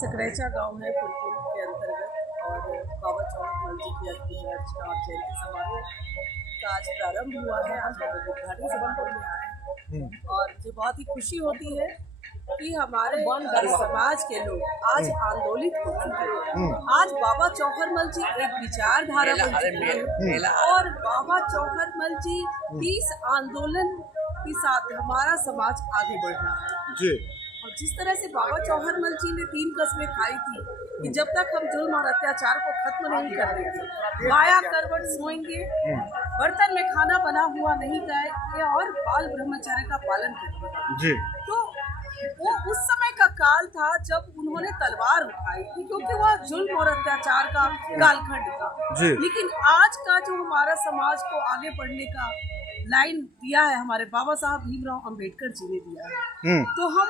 सकरेचा गांव है फुलपुर के अंतर्गत और बाबा चौहर जी की अद्भुत अर्चना और जयंती समारोह का आज प्रारंभ हुआ है। आज हम लोग उद्घाटन समारोह में आए हैं और मुझे बहुत ही खुशी होती है कि हमारे समाज के लोग आज आंदोलित हो चुके हैं। आज बाबा चौहरमल जी एक विचारधारा बन चुके हैं और बाबा चौहरमल जी इस आंदोलन के साथ हमारा समाज आगे बढ़ रहा है जी। और जिस तरह से बाबा चौहरमल जी ने 3 कस्में खाई थी कि जब तक हम जुल्म और अत्याचार को खत्म नहीं कर देंगे, माया करवट सोएंगे, बर्तन में खाना बना हुआ नहीं खाएंगे और बाल ब्रह्मचर्य का पालन करेंगे। तो वो उस समय का काल था जब उन्होंने तलवार उठाई थी, क्योंकि वह जुल्म और अत्याचार का कालखंड था। लेकिन आज का जो हमारा समाज को आगे बढ़ने का लाइन दिया है हमारे बाबा साहब भीमराव अंबेडकर जी ने दिया है, तो हम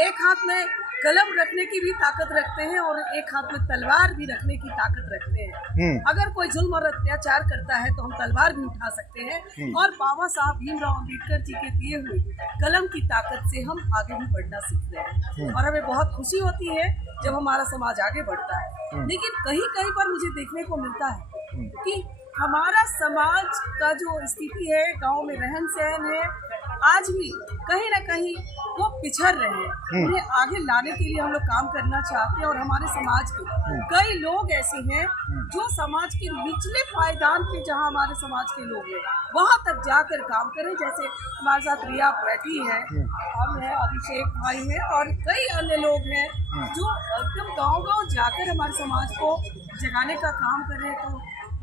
एक हाथ में कलम रखने की भी ताकत रखते हैं और एक हाथ में तलवार भी रखने की ताकत रखते हैं। अगर कोई जुल्म और अत्याचार करता है तो हम तलवार भी उठा सकते हैं और बाबा साहब भीमराव अंबेडकर जी के दिए हुए कलम की ताकत से हम आगे भी बढ़ना सीख रहे हैं और हमें बहुत खुशी होती है जब हमारा समाज आगे बढ़ता है। लेकिन कहीं कहीं पर मुझे देखने को मिलता है कि हमारा समाज का जो स्थिति है, गांव में रहन सहन है, आज भी कहीं ना कहीं वो पिछड़ रहे हैं। उन्हें आगे लाने के लिए हम लोग काम करना चाहते हैं और हमारे समाज के कई लोग ऐसे हैं जो समाज के निचले पायदान पे, जहां हमारे समाज के लोग हैं, वहां तक जाकर काम करें। जैसे हमारे साथ रिया बैठी है, हम हैं, अभिषेक भाई है और कई अन्य लोग हैं जो एकदम गाँव-गाँव जाकर हमारे समाज को जगाने का काम करें। तो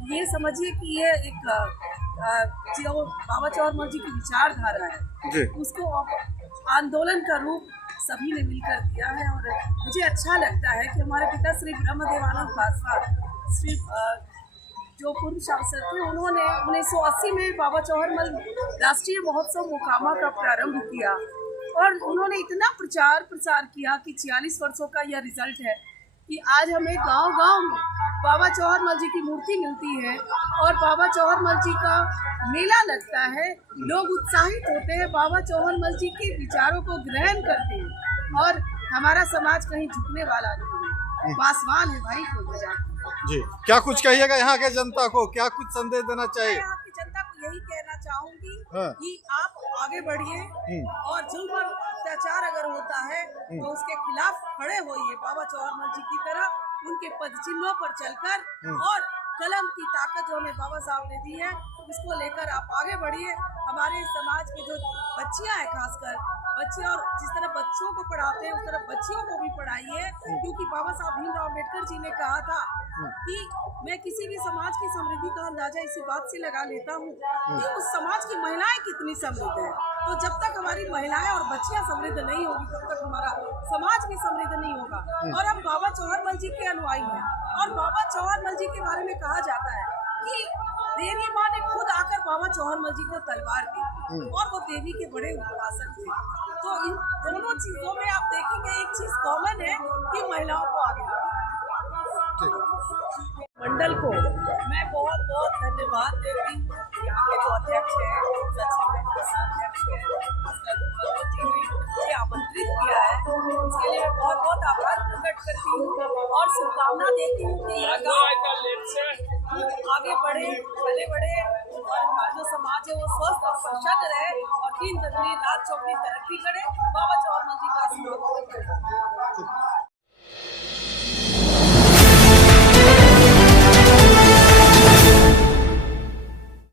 ये समझिए कि ये एक जो बाबा चौहरमल जी की विचारधारा है उसको आंदोलन का रूप सभी ने मिलकर दिया है। और मुझे अच्छा लगता है कि हमारे पिता श्री ब्रह्मदेवानंद पासवान श्री जो पूर्व सांसद थे, उन्होंने 1980 में बाबा चौहरमल राष्ट्रीय महोत्सव मोकामा का प्रारंभ किया और उन्होंने इतना प्रचार प्रसार किया कि 46 वर्षों का यह रिजल्ट है कि आज हमें गांव-गांव में बाबा चौहरमल जी की मूर्ति मिलती है और बाबा चौहरमल जी का मेला लगता है। लोग उत्साहित होते हैं, बाबा चौहरमल जी के विचारों को ग्रहण करते हैं और हमारा समाज कहीं झुकने वाला नहीं है, पासवान है भाई को बजा जी। क्या कुछ कहिएगा यहाँ के जनता को, क्या कुछ संदेश देना चाहिए? यहाँ की जनता को यही कहना चाहूंगी कि आप आगे बढ़िए और जुल्म और अत्याचार अगर होता है तो उसके खिलाफ खड़े होइए, बाबा चौहरमल जी की तरह उनके पद चिन्हों पर चलकर, और कलम की ताकत जो हमें बाबा साहब ने दी है उसको लेकर आप आगे बढ़िए। हमारे समाज के जो बच्चियां हैं, खासकर बच्चे, और जिस तरह बच्चों को पढ़ाते हैं उस तरह बच्चियों को भी पढ़ाइए, क्योंकि बाबा साहब भीमराव अम्बेडकर जी ने कहा था कि मैं किसी भी समाज की समृद्धि का अंदाजा इसी बात से लगा लेता हूँ कि उस समाज की महिलाएं कितनी समृद्ध है। तो जब तक हमारी महिलाएं और बच्चियां समृद्ध नहीं होगी तब तक हमारा समाज भी समृद्ध नहीं होगा। और हम बाबा चौहरमल जी के अनुयायी हैं और बाबा चौहरमल जी के बारे में कहा जाता है कि देवी माँ ने खुद आकर बाबा चौहरमल जी को तलवार दी और वो देवी के बड़े उपासक थे। तो इन दोनों चीजों में आप देखेंगे एक चीज कॉमन है कि महिलाओं को आगे मंडल को मैं बहुत बहुत धन्यवाद देती हूँ। यहाँ के जो अध्यक्ष है, अध्यक्ष है, मुझे आमंत्रित किया है, उसके लिए मैं बहुत बहुत आभार प्रकट करती हूँ और शुभकामना देती हूँ कि यह गाँव आगे बढ़े, चले बढ़े और हमारा जो समाज है वो स्वस्थ और सशक्त रहे और 3 दुगनी रात चौगनी तरक्की करे। बाबा चौहरमल जी का आशीर्वाद।